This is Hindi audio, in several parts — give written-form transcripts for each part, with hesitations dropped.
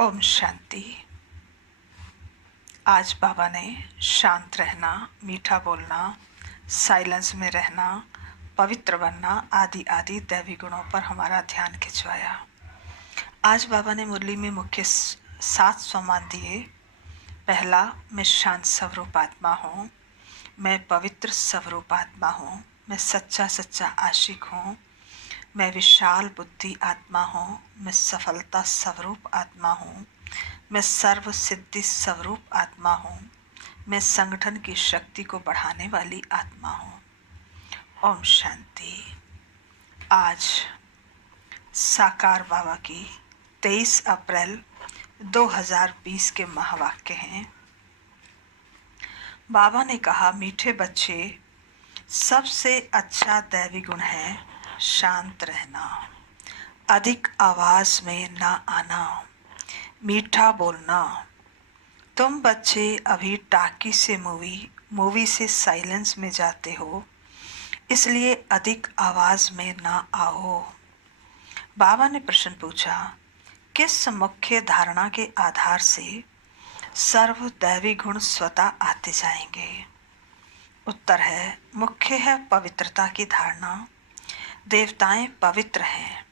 ओम शांति। आज बाबा ने शांत रहना, मीठा बोलना, साइलेंस में रहना, पवित्र बनना आदि आदि दैवी गुणों पर हमारा ध्यान खिंचवाया। आज बाबा ने मुरली में मुख्य 7 सम्मान दिए। पहला, मैं शांत स्वरूप आत्मा हूँ, मैं पवित्र स्वरूप आत्मा हूँ, मैं सच्चा सच्चा आशिक हूँ, मैं विशाल बुद्धि आत्मा हूँ, मैं सफलता स्वरूप आत्मा हूँ, मैं सर्व सिद्धि स्वरूप आत्मा हूँ, मैं संगठन की शक्ति को बढ़ाने वाली आत्मा हूँ। ओम शांति। आज साकार बाबा की 23 अप्रैल 2020 के महावाक्य हैं। बाबा ने कहा, मीठे बच्चे, सबसे अच्छा दैवी गुण है शांत रहना, अधिक आवाज में ना आना, मीठा बोलना। तुम बच्चे अभी टाकी से मूवी से साइलेंस में जाते हो, इसलिए अधिक आवाज में ना आओ। बाबा ने प्रश्न पूछा, किस मुख्य धारणा के आधार से सर्व दैवी गुण स्वतः आते जाएंगे? उत्तर है, मुख्य है पवित्रता की धारणा। देवताएं पवित्र हैं,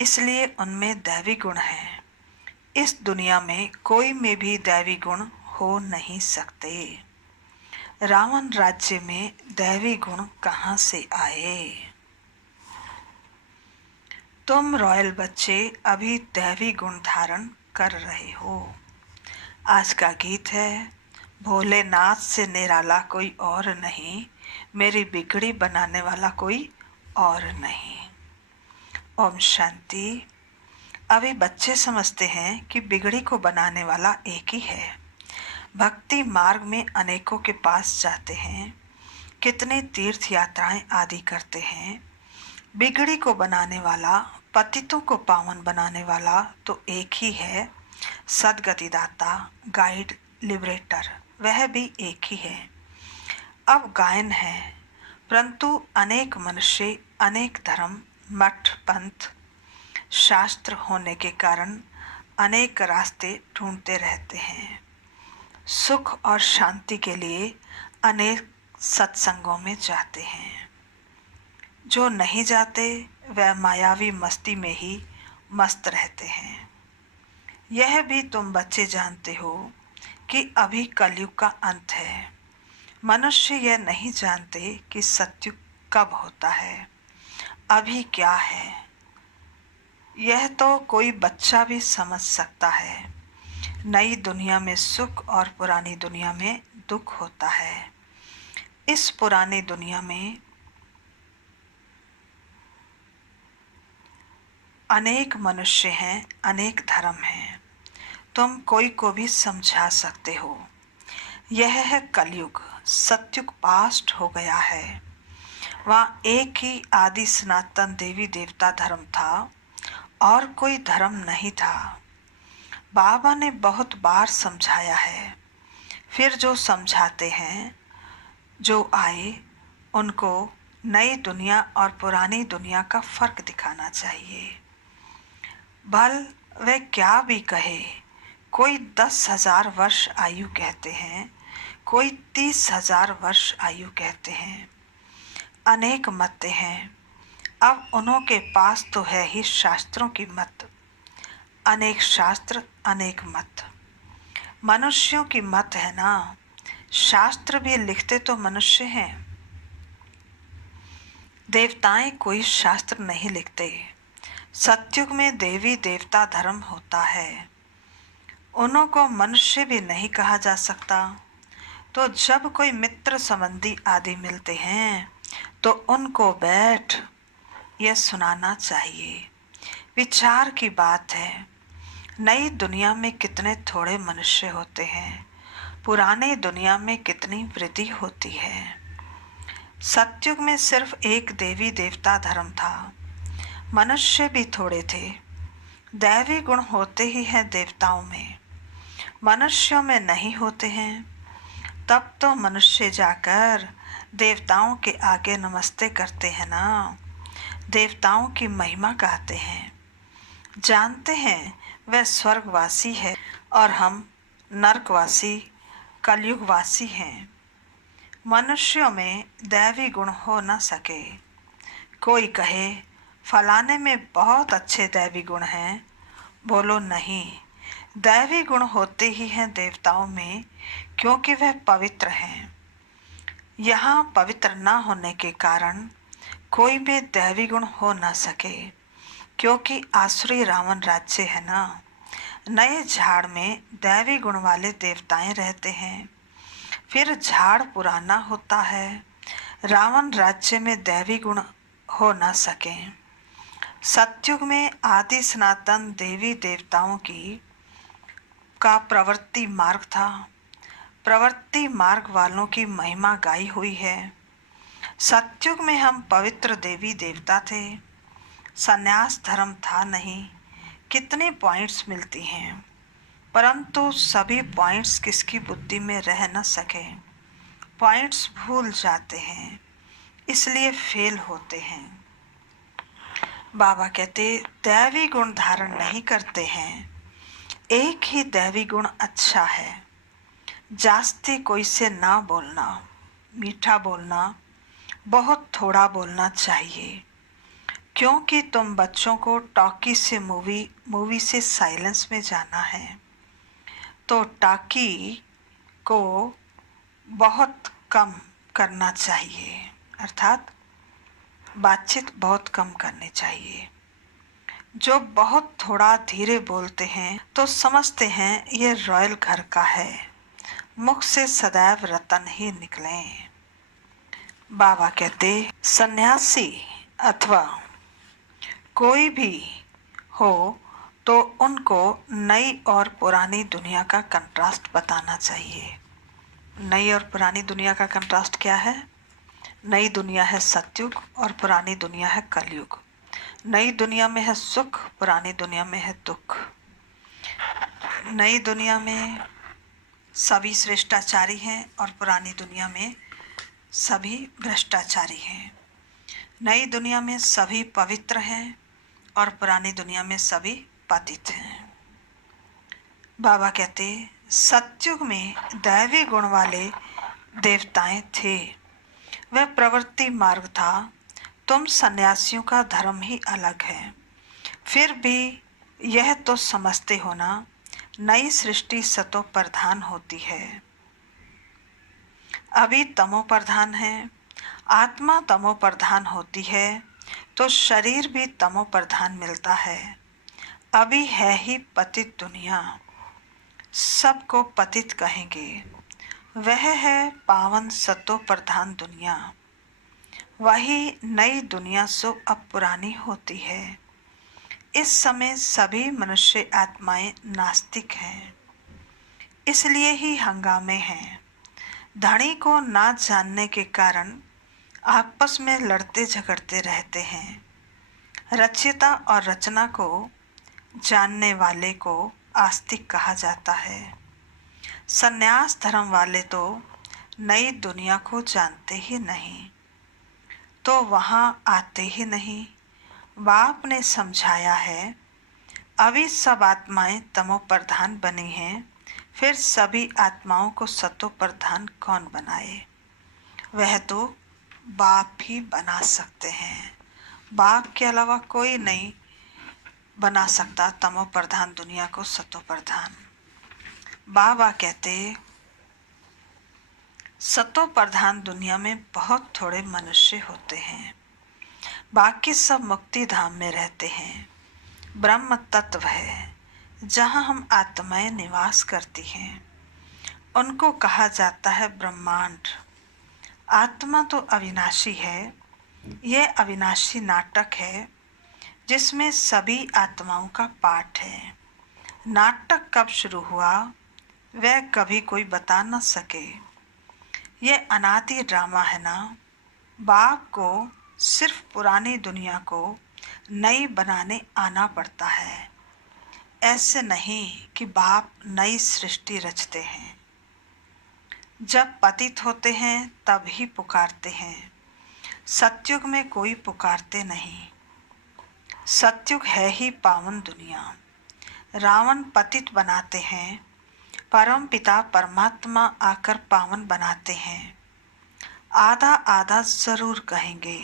इसलिए उनमें दैवी गुण हैं। इस दुनिया में कोई में भी दैवी गुण हो नहीं सकते। रावण राज्य में दैवी गुण कहाँ से आए? तुम रॉयल बच्चे अभी दैवी गुण धारण कर रहे हो। आज का गीत है, भोलेनाथ से निराला कोई और नहीं, मेरी बिगड़ी बनाने वाला कोई और नहीं। ओम शांति। अभी बच्चे समझते हैं कि बिगड़ी को बनाने वाला एक ही है। भक्ति मार्ग में अनेकों के पास जाते हैं, कितने तीर्थ यात्राएं आदि करते हैं। बिगड़ी को बनाने वाला, पतितों को पावन बनाने वाला तो एक ही है, सद्गतिदाता, गाइड, लिबरेटर, वह भी एक ही है। अब गायन है, परंतु अनेक मनुष्य, अनेक धर्म, मठ, पंथ, शास्त्र होने के कारण अनेक रास्ते ढूंढते रहते हैं। सुख और शांति के लिए अनेक सत्संगों में जाते हैं। जो नहीं जाते वह मायावी मस्ती में ही मस्त रहते हैं। यह भी तुम बच्चे जानते हो कि अभी कलयुग का अंत है। मनुष्य यह नहीं जानते कि सतयुग कब होता है, अभी क्या है। यह तो कोई बच्चा भी समझ सकता है। नई दुनिया में सुख और पुरानी दुनिया में दुख होता है। इस पुरानी दुनिया में अनेक मनुष्य हैं, अनेक धर्म हैं। तुम कोई को भी समझा सकते हो। यह है कलयुग, सतयुग पास्ट हो गया है। वहाँ एक ही आदि सनातन देवी देवता धर्म था और कोई धर्म नहीं था। बाबा ने बहुत बार समझाया है, फिर जो समझाते हैं, जो आए उनको नई दुनिया और पुरानी दुनिया का फर्क दिखाना चाहिए। भल वे क्या भी कहे, कोई 10,000 वर्ष आयु कहते हैं, कोई 30,000 वर्ष आयु कहते हैं। अनेक मत हैं। अब उन्हों के पास तो है ही शास्त्रों की मत। अनेक शास्त्र, अनेक मत। मनुष्यों की मत है ना, शास्त्र भी लिखते तो मनुष्य हैं। देवताएं कोई शास्त्र नहीं लिखते। सतयुग में देवी देवता धर्म होता है, उन्हों को मनुष्य भी नहीं कहा जा सकता। तो जब कोई मित्र संबंधी आदि मिलते हैं तो उनको बैठ यह सुनाना चाहिए। विचार की बात है। नई दुनिया में कितने थोड़े मनुष्य होते हैं, पुराने दुनिया में कितनी वृद्धि होती है। सतयुग में सिर्फ एक देवी देवता धर्म था, मनुष्य भी थोड़े थे। दैवी गुण होते ही हैं देवताओं में, मनुष्यों में नहीं होते हैं। तब तो मनुष्य जाकर देवताओं के आगे नमस्ते करते हैं ना, देवताओं की महिमा गाते हैं। जानते हैं वह स्वर्गवासी है और हम नरकवासी कलयुगवासी हैं। मनुष्यों में दैवी गुण हो न सके। कोई कहे फलाने में बहुत अच्छे दैवी गुण हैं, बोलो नहीं, दैवी गुण होते ही हैं देवताओं में, क्योंकि वह पवित्र हैं। यहाँ पवित्र न होने के कारण कोई में दैवी गुण हो न सके, क्योंकि आसुरी रावण राज्य है ना। नए झाड़ में दैवी गुण वाले देवताएं रहते हैं, फिर झाड़ पुराना होता है। रावण राज्य में दैवी गुण हो न सके। सतयुग में आदि सनातन देवी देवताओं का प्रवृत्ति मार्ग था। प्रवृत्ति मार्ग वालों की महिमा गाई हुई है। सतयुग में हम पवित्र देवी देवता थे। संन्यास धर्म था नहीं। कितने पॉइंट्स मिलती हैं, परंतु सभी पॉइंट्स किसकी बुद्धि में रह न सके। पॉइंट्स भूल जाते हैं, इसलिए फेल होते हैं। बाबा कहते दैवी गुण धारण नहीं करते हैं। एक ही दैवी गुण अच्छा है। जास्ती कोई से ना बोलना, मीठा बोलना, बहुत थोड़ा बोलना चाहिए। क्योंकि तुम बच्चों को टॉकी से मूवी से साइलेंस में जाना है, तो टॉकी को बहुत कम करना चाहिए, अर्थात बातचीत बहुत कम करनी चाहिए। जो बहुत थोड़ा धीरे बोलते हैं तो समझते हैं ये रॉयल घर का है, मुख से सदैव रतन ही निकलें। बाबा कहते सन्यासी अथवा कोई भी हो तो उनको नई और पुरानी दुनिया का कंट्रास्ट बताना चाहिए। नई और पुरानी दुनिया का कंट्रास्ट क्या है? नई दुनिया है सतयुग और पुरानी दुनिया है कलयुग। नई दुनिया में है सुख, पुरानी दुनिया में है दुख। नई दुनिया में सभी श्रेष्ठाचारी हैं और पुरानी दुनिया में सभी भ्रष्टाचारी हैं। नई दुनिया में सभी पवित्र हैं और पुरानी दुनिया में सभी पतित हैं। बाबा कहते सतयुग में दैवी गुण वाले देवताएं थे, वह प्रवृत्ति मार्ग था। तुम सन्यासियों का धर्म ही अलग है। फिर भी यह तो समझते हो ना, नई सृष्टि सतो प्रधान होती है। अभी तमो प्रधान है, आत्मा तमो प्रधान होती है तो शरीर भी तमो प्रधान मिलता है। अभी है ही पतित दुनिया, सबको पतित कहेंगे। वह है पावन सतो प्रधान दुनिया। वही नई दुनिया सो अब पुरानी होती है। इस समय सभी मनुष्य आत्माएं नास्तिक हैं, इसलिए ही हंगामे हैं। धनी को ना जानने के कारण आपस में लड़ते झगड़ते रहते हैं। रचयिता और रचना को जानने वाले को आस्तिक कहा जाता है। सन्यास धर्म वाले तो नई दुनिया को जानते ही नहीं, तो वहाँ आते ही नहीं। बाप ने समझाया है, अभी सब आत्माएं तमो प्रधान बनी हैं, फिर सभी आत्माओं को सतो प्रधान कौन बनाए? वह तो बाप ही बना सकते हैं। बाप के अलावा कोई नहीं बना सकता तमो प्रधान दुनिया को सतो प्रधान। बाबा कहते सतो प्रधान दुनिया में बहुत थोड़े मनुष्य होते हैं, बाकी सब मुक्ति धाम में रहते हैं। ब्रह्म तत्व है जहाँ हम आत्माएं निवास करती हैं, उनको कहा जाता है ब्रह्मांड। आत्मा तो अविनाशी है। यह अविनाशी नाटक है जिसमें सभी आत्माओं का पाठ है। नाटक कब शुरू हुआ वह कभी कोई बता न सके। यह अनादि ड्रामा है ना। बाप को सिर्फ पुरानी दुनिया को नई बनाने आना पड़ता है। ऐसे नहीं कि बाप नई सृष्टि रचते हैं। जब पतित होते हैं तब ही पुकारते हैं। सतयुग में कोई पुकारते नहीं। सतयुग है ही पावन दुनिया। रावण पतित बनाते हैं, परम पिता परमात्मा आकर पावन बनाते हैं। आधा आधा जरूर कहेंगे।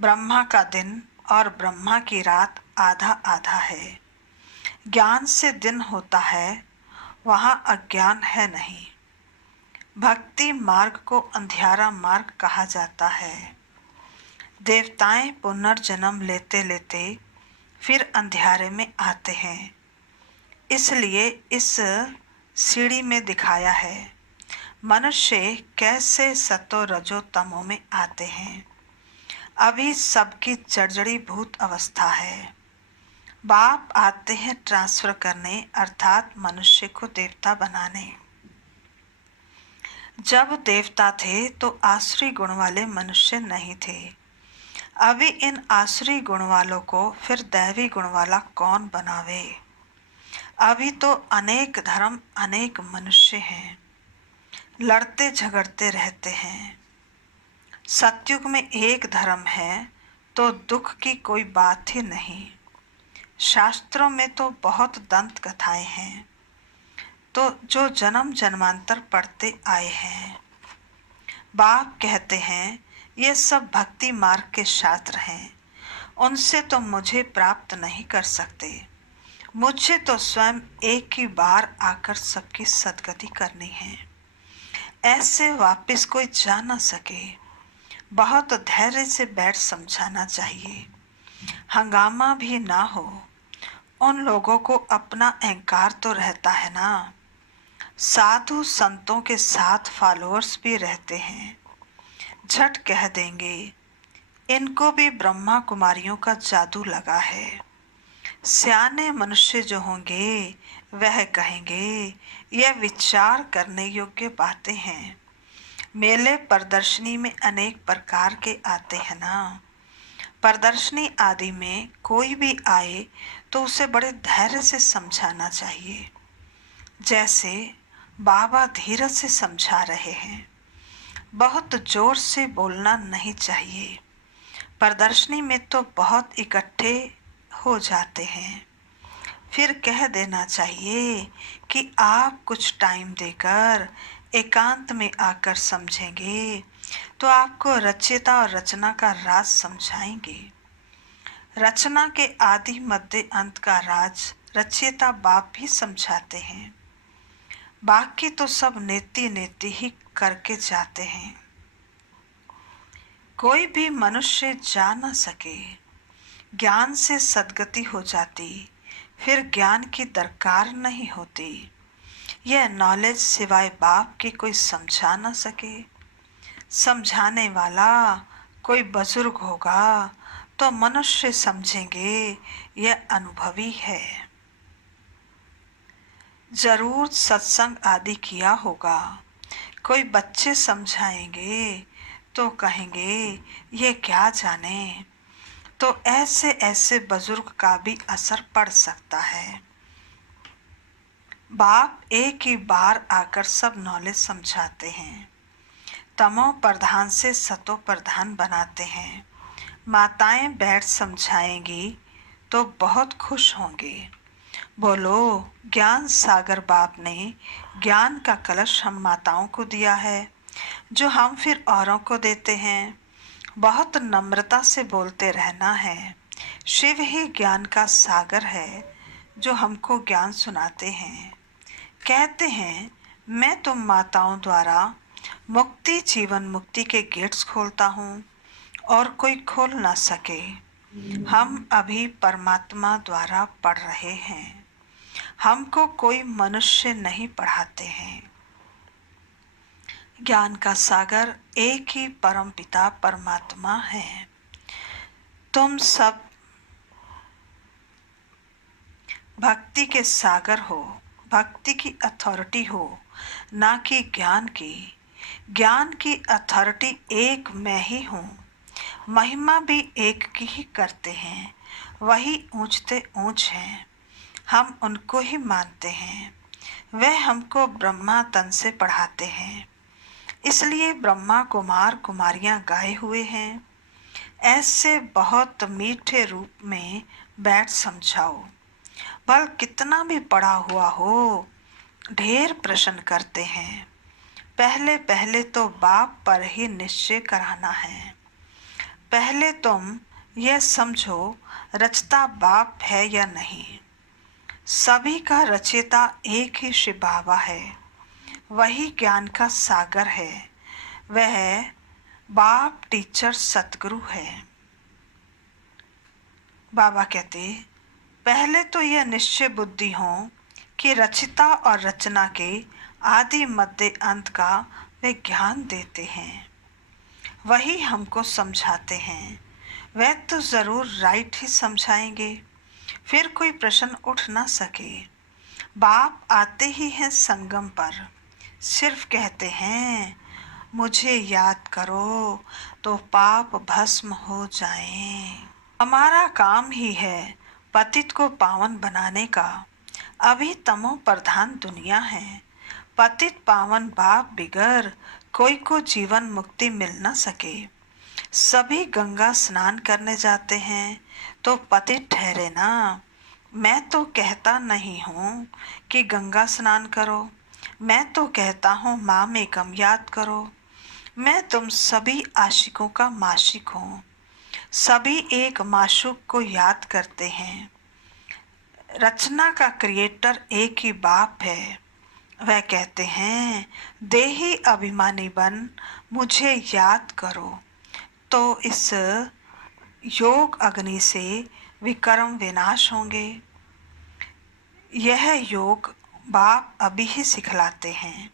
ब्रह्मा का दिन और ब्रह्मा की रात आधा आधा है। ज्ञान से दिन होता है, वहाँ अज्ञान है नहीं। भक्ति मार्ग को अंधियारा मार्ग कहा जाता है। देवताएं पुनर्जन्म लेते लेते फिर अंधियारे में आते हैं। इसलिए इस सीढ़ी में दिखाया है मनुष्य कैसे सतो रजो तमो में आते हैं। अभी सबकी जर्जरी भूत अवस्था है। बाप आते हैं ट्रांसफर करने, अर्थात मनुष्य को देवता बनाने। जब देवता थे तो आसुरी गुण वाले मनुष्य नहीं थे। अभी इन आसुरी गुण वालों को फिर दैवी गुण वाला कौन बनावे। अभी तो अनेक धर्म अनेक मनुष्य हैं, लड़ते झगड़ते रहते हैं। सतयुग में एक धर्म है तो दुख की कोई बात ही नहीं। शास्त्रों में तो बहुत दंत कथाएं हैं, तो जो जन्म जन्मांतर पढ़ते आए हैं। बाप कहते हैं ये सब भक्ति मार्ग के शास्त्र हैं, उनसे तो मुझे प्राप्त नहीं कर सकते। मुझे तो स्वयं एक ही बार आकर सबकी सदगति करनी है। ऐसे वापस कोई जा न सके। बहुत धैर्य से बैठ समझाना चाहिए, हंगामा भी ना हो। उन लोगों को अपना अहंकार तो रहता है ना। साधु संतों के साथ फॉलोअर्स भी रहते हैं। झट कह देंगे इनको भी ब्रह्मा कुमारियों का जादू लगा है। सियाने मनुष्य जो होंगे वह कहेंगे यह विचार करने योग्य बातें हैं। मेले प्रदर्शनी में अनेक प्रकार के आते हैं ना। प्रदर्शनी आदि में कोई भी आए तो उसे बड़े धैर्य से समझाना चाहिए। जैसे बाबा धीरज से समझा रहे हैं। बहुत जोर से बोलना नहीं चाहिए। प्रदर्शनी में तो बहुत इकट्ठे हो जाते हैं। फिर कह देना चाहिए कि आप कुछ टाइम देकर एकांत में आकर समझेंगे तो आपको रचयिता और रचना का राज समझाएंगे। रचना के आदि मध्य अंत का राज रचयिता बाप भी समझाते हैं। बाकी तो सब नेति नेति ही करके जाते हैं। कोई भी मनुष्य जा न सके। ज्ञान से सद्गति हो जाती, फिर ज्ञान की दरकार नहीं होती। यह नॉलेज सिवाय बाप की कोई समझा न सके। समझाने वाला कोई बुजुर्ग होगा तो मनुष्य समझेंगे यह अनुभवी है। जरूर सत्संग आदि किया होगा। कोई बच्चे समझाएंगे तो कहेंगे ये क्या जाने। तो ऐसे ऐसे बुजुर्ग का भी असर पड़ सकता है। बाप एक ही बार आकर सब नॉलेज समझाते हैं। तमो प्रधान से सतो प्रधान बनाते हैं। माताएं बैठ समझाएंगी तो बहुत खुश होंगे। बोलो ज्ञान सागर बाप ने ज्ञान का कलश हम माताओं को दिया है, जो हम फिर औरों को देते हैं। बहुत नम्रता से बोलते रहना है। शिव ही ज्ञान का सागर है जो हमको ज्ञान सुनाते हैं। कहते हैं मैं तुम माताओं द्वारा मुक्ति जीवन मुक्ति के गेट्स खोलता हूँ और कोई खोल ना सके। हम अभी परमात्मा द्वारा पढ़ रहे हैं। हमको कोई मनुष्य नहीं पढ़ाते हैं। ज्ञान का सागर एक ही परम पिता परमात्मा है। तुम सब भक्ति के सागर हो, भक्ति की अथॉरिटी हो, ना कि ज्ञान की। ज्ञान की अथॉरिटी एक मैं ही हूँ। महिमा भी एक की ही करते हैं, वही ऊंचते ऊंच हैं। हम उनको ही मानते हैं। वह हमको ब्रह्मा तन से पढ़ाते हैं, इसलिए ब्रह्मा कुमार कुमारियां गाए हुए हैं। ऐसे बहुत मीठे रूप में बैठ समझाओ। बल कितना भी पड़ा हुआ हो, ढेर प्रश्न करते हैं। पहले पहले तो बाप पर ही निश्चय कराना है। पहले तुम यह समझो, रचता बाप है या नहीं। सभी का रचयिता एक ही शिव बाबा है। वही ज्ञान का सागर है। वह बाप टीचर सतगुरु है। बाबा कहते, पहले तो यह निश्चय बुद्धि हो कि रचिता और रचना के आदि मध्य अंत का वे ज्ञान देते हैं। वही हमको समझाते हैं। वह तो जरूर राइट ही समझाएंगे, फिर कोई प्रश्न उठ ना सके। बाप आते ही हैं संगम पर, सिर्फ कहते हैं मुझे याद करो तो पाप भस्म हो जाएं। हमारा काम ही है पतित को पावन बनाने का। अभी तमो प्रधान दुनिया है। पतित पावन बाप बिगर कोई को जीवन मुक्ति मिल न सके। सभी गंगा स्नान करने जाते हैं तो पतित ठहरे ना। मैं तो कहता नहीं हूँ कि गंगा स्नान करो। मैं तो कहता हूँ माँ में कम याद करो। मैं तुम सभी आशिकों का माशिक हूँ। सभी एक माशूक को याद करते हैं। रचना का क्रिएटर एक ही बाप है। वह कहते हैं देही अभिमानी बन मुझे याद करो तो इस योग अग्नि से विकर्म विनाश होंगे। यह योग बाप अभी ही सिखलाते हैं,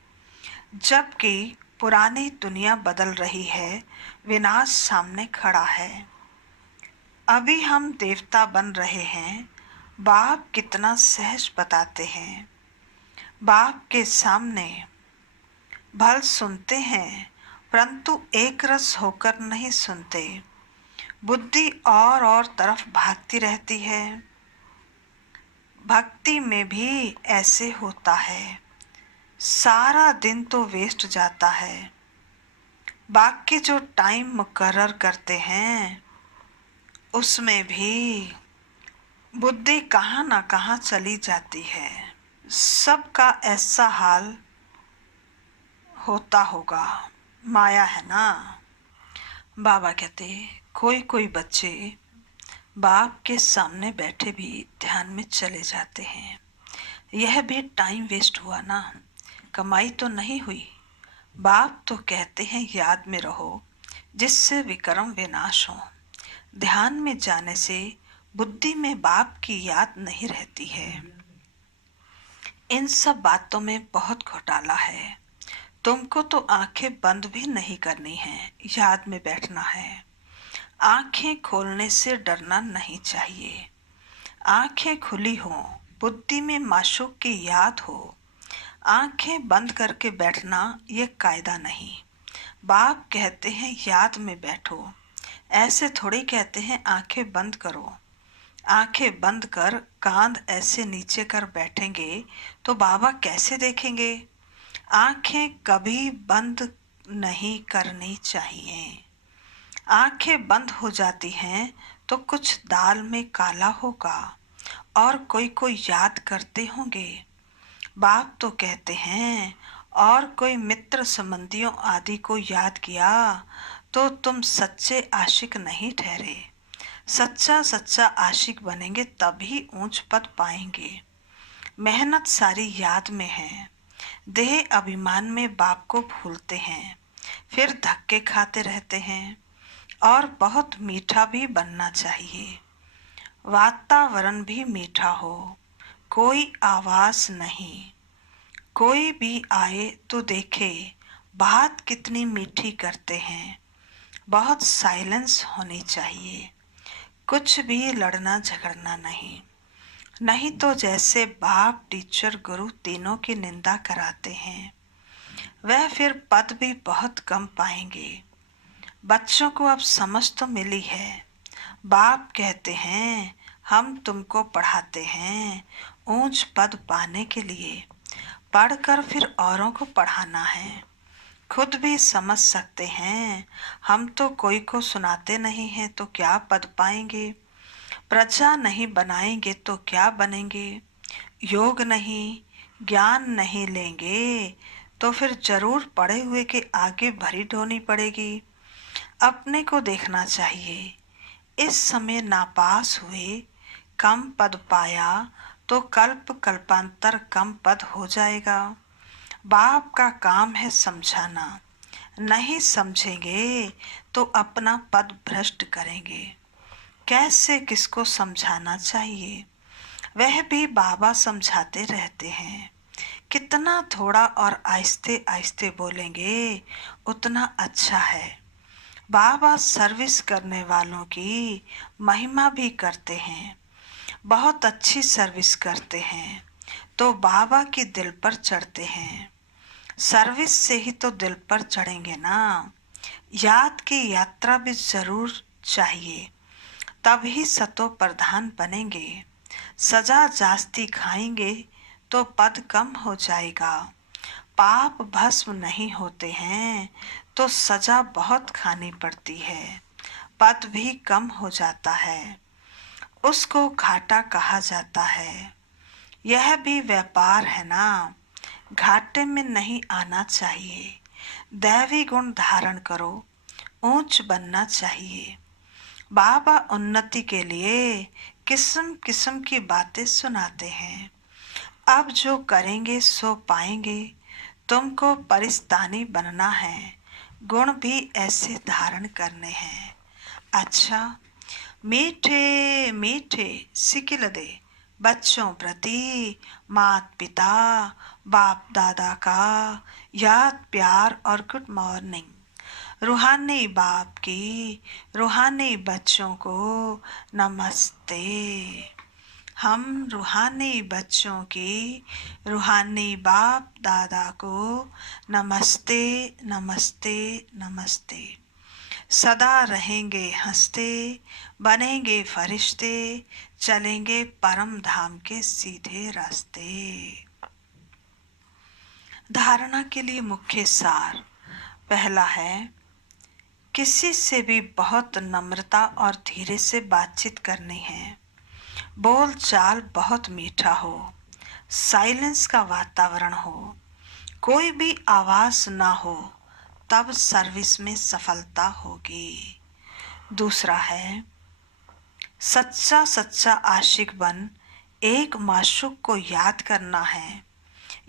जबकि पुरानी दुनिया बदल रही है, विनाश सामने खड़ा है। अभी हम देवता बन रहे हैं। बाप कितना सहज बताते हैं। बाप के सामने भल सुनते हैं, परंतु एक रस होकर नहीं सुनते। बुद्धि और तरफ भागती रहती है। भक्ति में भी ऐसे होता है। सारा दिन तो वेस्ट जाता है। बाकी जो टाइम मुकर्रर करते हैं उसमें भी बुद्धि कहाँ ना कहाँ चली जाती है। सबका ऐसा हाल होता होगा, माया है ना। बाबा कहते कोई कोई बच्चे बाप के सामने बैठे भी ध्यान में चले जाते हैं। यह भी टाइम वेस्ट हुआ ना, कमाई तो नहीं हुई। बाप तो कहते हैं याद में रहो जिससे विक्रम विनाश हो। ध्यान में जाने से बुद्धि में बाप की याद नहीं रहती है। इन सब बातों में बहुत घोटाला है। तुमको तो आंखें बंद भी नहीं करनी है, याद में बैठना है। आंखें खोलने से डरना नहीं चाहिए। आंखें खुली हो, बुद्धि में माशूक की याद हो। आंखें बंद करके बैठना ये कायदा नहीं। बाप कहते हैं याद में बैठो, ऐसे थोड़ी कहते हैं आंखें बंद करो। आंखें बंद कर कांध ऐसे नीचे कर बैठेंगे तो बाबा कैसे देखेंगे। आंखें कभी बंद नहीं करनी चाहिए। आंखें बंद हो जाती हैं तो कुछ दाल में काला होगा और कोई कोई याद करते होंगे। बाप तो कहते हैं और कोई मित्र संबंधियों आदि को याद किया तो तुम सच्चे आशिक नहीं ठहरे। सच्चा सच्चा आशिक बनेंगे तभी ऊंच पद पाएंगे। मेहनत सारी याद में है। देह अभिमान में बाप को भूलते हैं, फिर धक्के खाते रहते हैं। और बहुत मीठा भी बनना चाहिए। वातावरण भी मीठा हो, कोई आवाज नहीं। कोई भी आए तो देखे बात कितनी मीठी करते हैं। बहुत साइलेंस होनी चाहिए। कुछ भी लड़ना झगड़ना नहीं। नहीं तो जैसे बाप टीचर गुरु तीनों की निंदा कराते हैं, वह फिर पद भी बहुत कम पाएंगे। बच्चों को अब समझ तो मिली है। बाप कहते हैं हम तुमको पढ़ाते हैं ऊंच पद पाने के लिए। पढ़कर फिर औरों को पढ़ाना है। खुद भी समझ सकते हैं। हम तो कोई को सुनाते नहीं हैं तो क्या पद पाएंगे। प्रजा नहीं बनाएंगे तो क्या बनेंगे? योग नहीं, ज्ञान नहीं लेंगे तो फिर जरूर पड़े हुए के आगे भरी ढोनी पड़ेगी। अपने को देखना चाहिए। इस समय नापास हुए, कम पद पाया तो कल्प कल्पांतर कम पद हो जाएगा। बाप का काम है समझाना, नहीं समझेंगे तो अपना पद भ्रष्ट करेंगे। कैसे किसको समझाना चाहिए वह भी बाबा समझाते रहते हैं। कितना थोड़ा और आहिस्ते आहिस्ते बोलेंगे उतना अच्छा है। बाबा सर्विस करने वालों की महिमा भी करते हैं, बहुत अच्छी सर्विस करते हैं तो बाबा के दिल पर चढ़ते हैं। सर्विस से ही तो दिल पर चढ़ेंगे ना। याद की यात्रा भी जरूर चाहिए, तभी सतो प्रधान बनेंगे। सजा जास्ती खाएंगे तो पद कम हो जाएगा। पाप भस्म नहीं होते हैं तो सजा बहुत खानी पड़ती है, पद भी कम हो जाता है, उसको घाटा कहा जाता है। यह भी व्यापार है ना, घाटे में नहीं आना चाहिए। दैवी गुण धारण करो, ऊंच बनना चाहिए। बाबा उन्नति के लिए किस्म किस्म की बातें सुनाते हैं। अब जो करेंगे सो पाएंगे। तुमको परिस्तानी बनना है, गुण भी ऐसे धारण करने हैं। अच्छा, मीठे मीठे सिकिल दे बच्चों प्रति मात पिता बाप दादा का याद प्यार और गुड मॉर्निंग। रूहानी बाप की रूहानी बच्चों को नमस्ते। हम रूहानी बच्चों की रूहानी बाप दादा को नमस्ते नमस्ते नमस्ते। सदा रहेंगे हंसते, बनेंगे फरिश्ते, चलेंगे परम धाम के सीधे रास्ते। धारणा के लिए मुख्य सार पहला है, किसी से भी बहुत नम्रता और धीरे से बातचीत करनी है। बोल चाल बहुत मीठा हो, साइलेंस का वातावरण हो, कोई भी आवाज ना हो, तब सर्विस में सफलता होगी। दूसरा है, सच्चा सच्चा आशिक बन एक माशूक को याद करना है।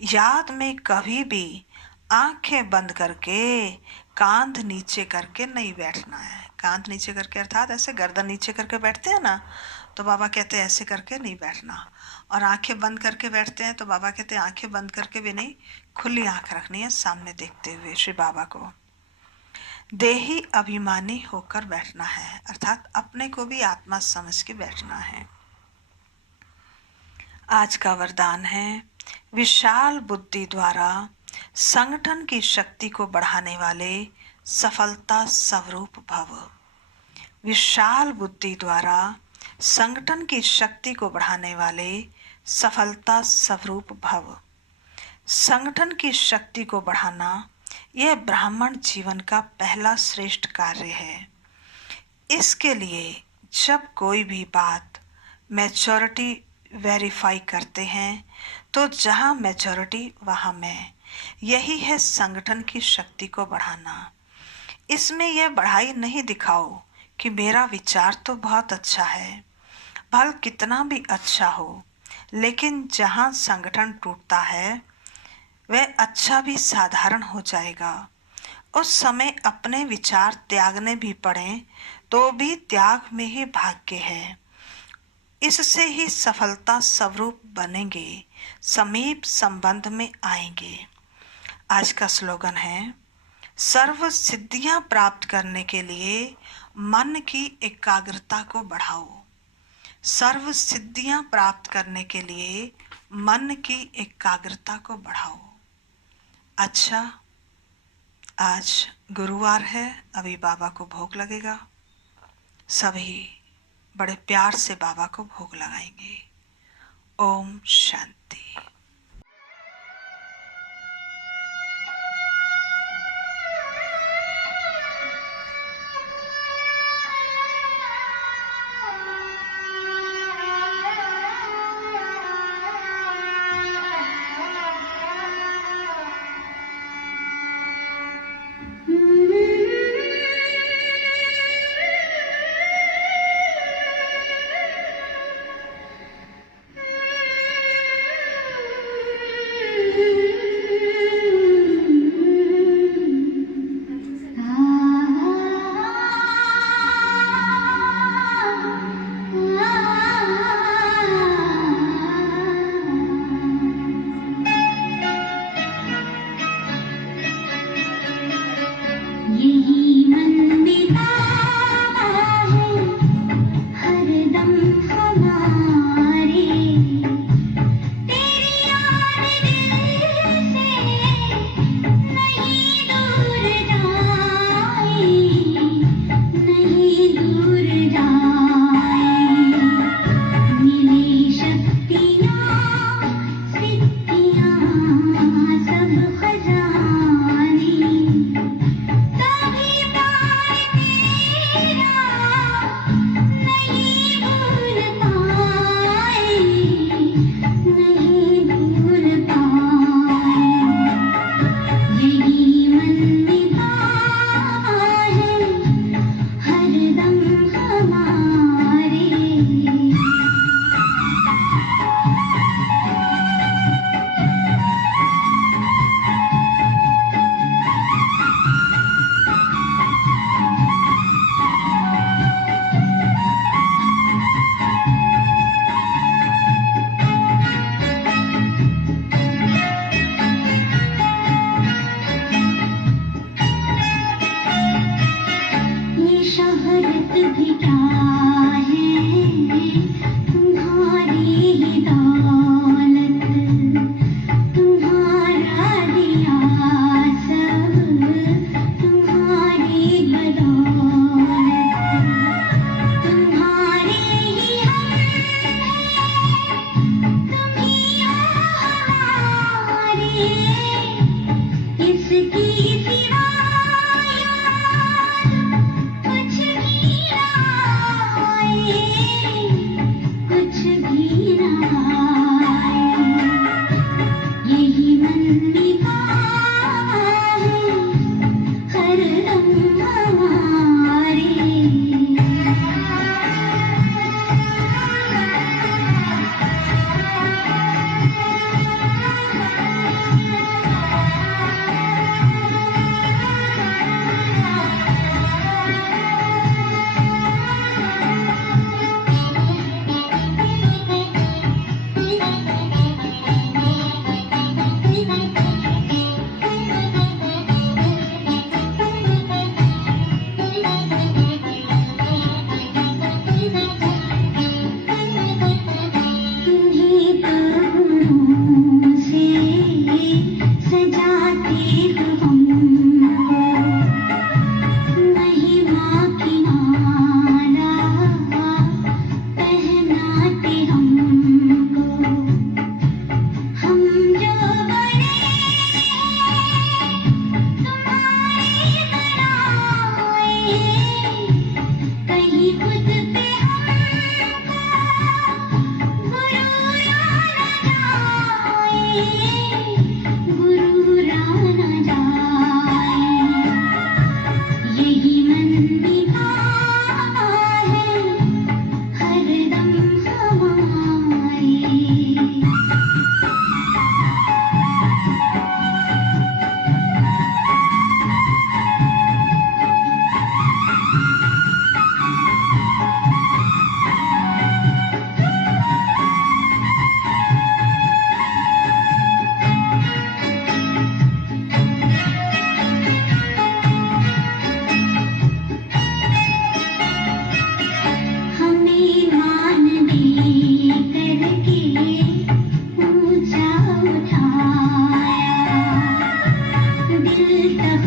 याद में कभी भी आंखें बंद करके कांध नीचे करके नहीं बैठना है। कांध नीचे करके अर्थात ऐसे गर्दन नीचे करके बैठते हैं ना, तो बाबा कहते हैं ऐसे करके नहीं बैठना। और आंखें बंद करके बैठते हैं तो बाबा कहते हैं आंखें बंद करके भी नहीं, खुली आंख रखनी है सामने देखते हुए श्री बाबा को। देही अभिमानी होकर बैठना है, अर्थात अपने को भी आत्मा समझ के बैठना है। आज का वरदान है, विशाल बुद्धि द्वारा संगठन की शक्ति को बढ़ाने वाले सफलता स्वरूप भव। विशाल बुद्धि द्वारा संगठन की शक्ति को बढ़ाने वाले सफलता स्वरूप भव। संगठन की शक्ति को बढ़ाना यह ब्राह्मण जीवन का पहला श्रेष्ठ कार्य है। इसके लिए जब कोई भी बात मैच्योरिटी वेरीफाई करते हैं तो जहाँ मैच्योरिटी वहाँ मैं, यही है संगठन की शक्ति को बढ़ाना। इसमें यह बढ़ाई नहीं दिखाओ कि मेरा विचार तो बहुत अच्छा है, भल कितना भी अच्छा हो, लेकिन जहाँ संगठन टूटता है वह अच्छा भी साधारण हो जाएगा। उस समय अपने विचार त्यागने भी पड़े तो भी त्याग में ही भाग्य है। इससे ही सफलता स्वरूप बनेंगे, समीप संबंध में आएंगे। आज का स्लोगन है, सर्व सिद्धियां प्राप्त करने के लिए मन की एकाग्रता को बढ़ाओ। सर्व सिद्धियां प्राप्त करने के लिए मन की एकाग्रता को बढ़ाओ। अच्छा, आज गुरुवार है, अभी बाबा को भोग लगेगा। सभी बड़े प्यार से बाबा को भोग लगाएंगे। ओम शांति। यही मन में है हरदम हमारे, तेरी याद दिल से नहीं दूर जाए, नहीं दूर जाए। मिले शक्तियाँ सिद्धियाँ सब खजाने, कभी प्यार तेरा नहीं भूल पाए, नहीं भूल पाए। यही मन में है हरदम हमारे। ये शोहरत भी क्या है, तुम्हारी ही दौलत, तुम्हारा दिया सब तुम्हारी बदौलत, तुम्हारे ही हम तुम ही हो हमारे, इसकी सिवा कुछ भी ना आए, कुछ भी ना आए। यही मन में है हरदम हमारे। तुम्हीं तो गुणों से सजाते हो हमको, महिमा की माला पहनाते हमको। हम जो बने तुम्हारे बनाए, कहीं खुद पे हमको गुरूर न जाए, गुरूर न जाए। यही मन में है हरदम हमारे। हमें मान दे करके ऊंचा उठाया, दिल तक